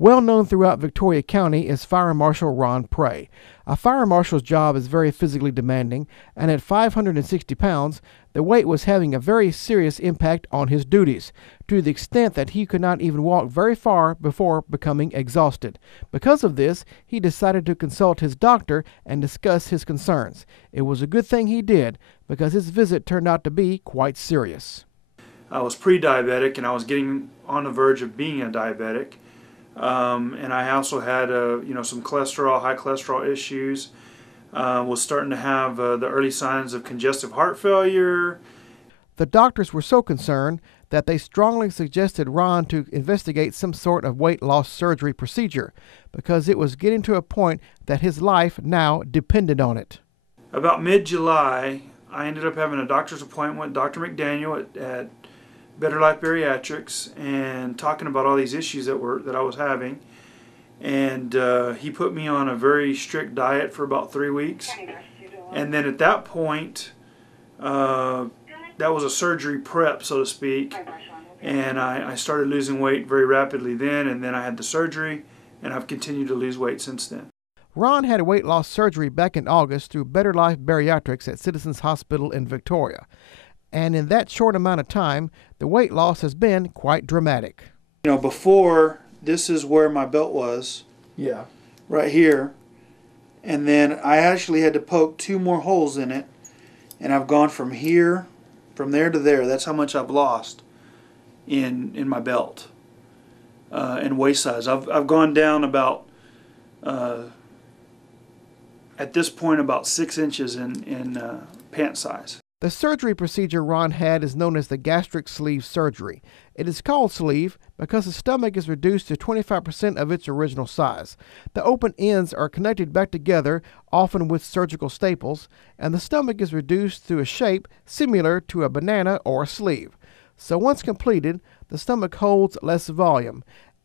Well known throughout Victoria County is Fire Marshal Ron Prey. A fire marshal's job is very physically demanding, and at 560 pounds, the weight was having a very serious impact on his duties, to the extent that he could not even walk very far before becoming exhausted. Because of this, he decided to consult his doctor and discuss his concerns. It was a good thing he did, because his visit turned out to be quite serious. I was pre-diabetic, and I was getting on the verge of being a diabetic. And I also had some cholesterol, high cholesterol issues. Was starting to have the early signs of congestive heart failure. The doctors were so concerned that they strongly suggested Ron to investigate some sort of weight loss surgery procedure, because it was getting to a point that his life now depended on it. About mid-July, I ended up having a doctor's appointment with Dr. McDaniel at Better Life Bariatrics, and talking about all these issues that I was having. And he put me on a very strict diet for about 3 weeks. And then at that point, that was a surgery prep, so to speak. And I started losing weight very rapidly then, and then I had the surgery, and I've continued to lose weight since then. Ron had a weight loss surgery back in August through Better Life Bariatrics at Citizens Hospital in Victoria. And in that short amount of time, the weight loss has been quite dramatic. You know, before, this is where my belt was. Yeah. Right here. And then I actually had to poke 2 more holes in it. And I've gone from there to there. That's how much I've lost in my belt and waist size. I've gone down about, at this point, about 6 inches in pant size. The surgery procedure Ron had is known as the gastric sleeve surgery. It is called sleeve because the stomach is reduced to 25% of its original size. The open ends are connected back together, often with surgical staples, and the stomach is reduced to a shape similar to a banana or a sleeve. So once completed, the stomach holds less volume.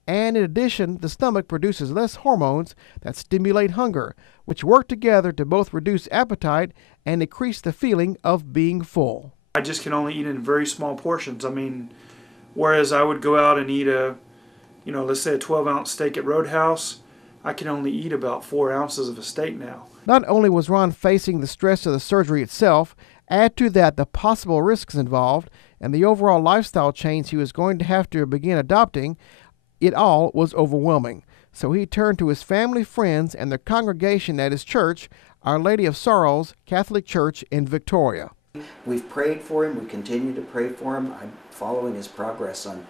And in addition, the stomach produces less hormones that stimulate hunger, which work together to both reduce appetite and increase the feeling of being full. I just can only eat in very small portions. I mean, whereas I would go out and eat let's say a 12-ounce steak at Roadhouse, I can only eat about 4 ounces of a steak now. Not only was Ron facing the stress of the surgery itself, add to that the possible risks involved and the overall lifestyle change he was going to have to begin adopting, it all was overwhelming. So he turned to his family, friends, and the congregation at his church, Our Lady of Sorrows Catholic Church in Victoria. We've prayed for him. We continue to pray for him. I'm following his progress on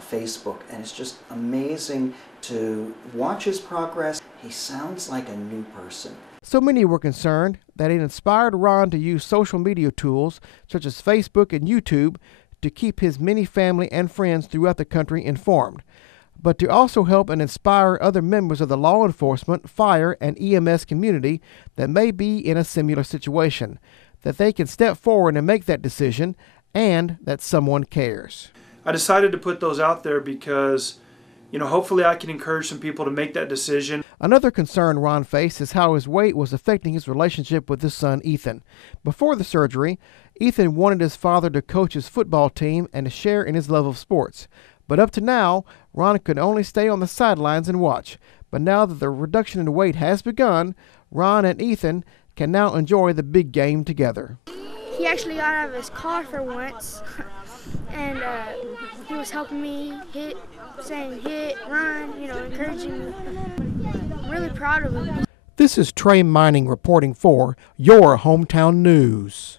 Facebook, and it's just amazing to watch his progress. He sounds like a new person. So many were concerned that it inspired Ron to use social media tools such as Facebook and YouTube to keep his many family and friends throughout the country informed, but to also help and inspire other members of the law enforcement, fire, and EMS community that may be in a similar situation, that they can step forward and make that decision, and that someone cares. I decided to put those out there because, hopefully I can encourage some people to make that decision. Another concern Ron faced is how his weight was affecting his relationship with his son, Ethan. Before the surgery, Ethan wanted his father to coach his football team and to share in his love of sports. But up to now, Ron could only stay on the sidelines and watch. But now that the reduction in weight has begun, Ron and Ethan can now enjoy the big game together. He actually got out of his car for once, and he was helping me saying hit, run, encouraging me. I'm really proud of him. This is Trey Mining reporting for your Hometown News.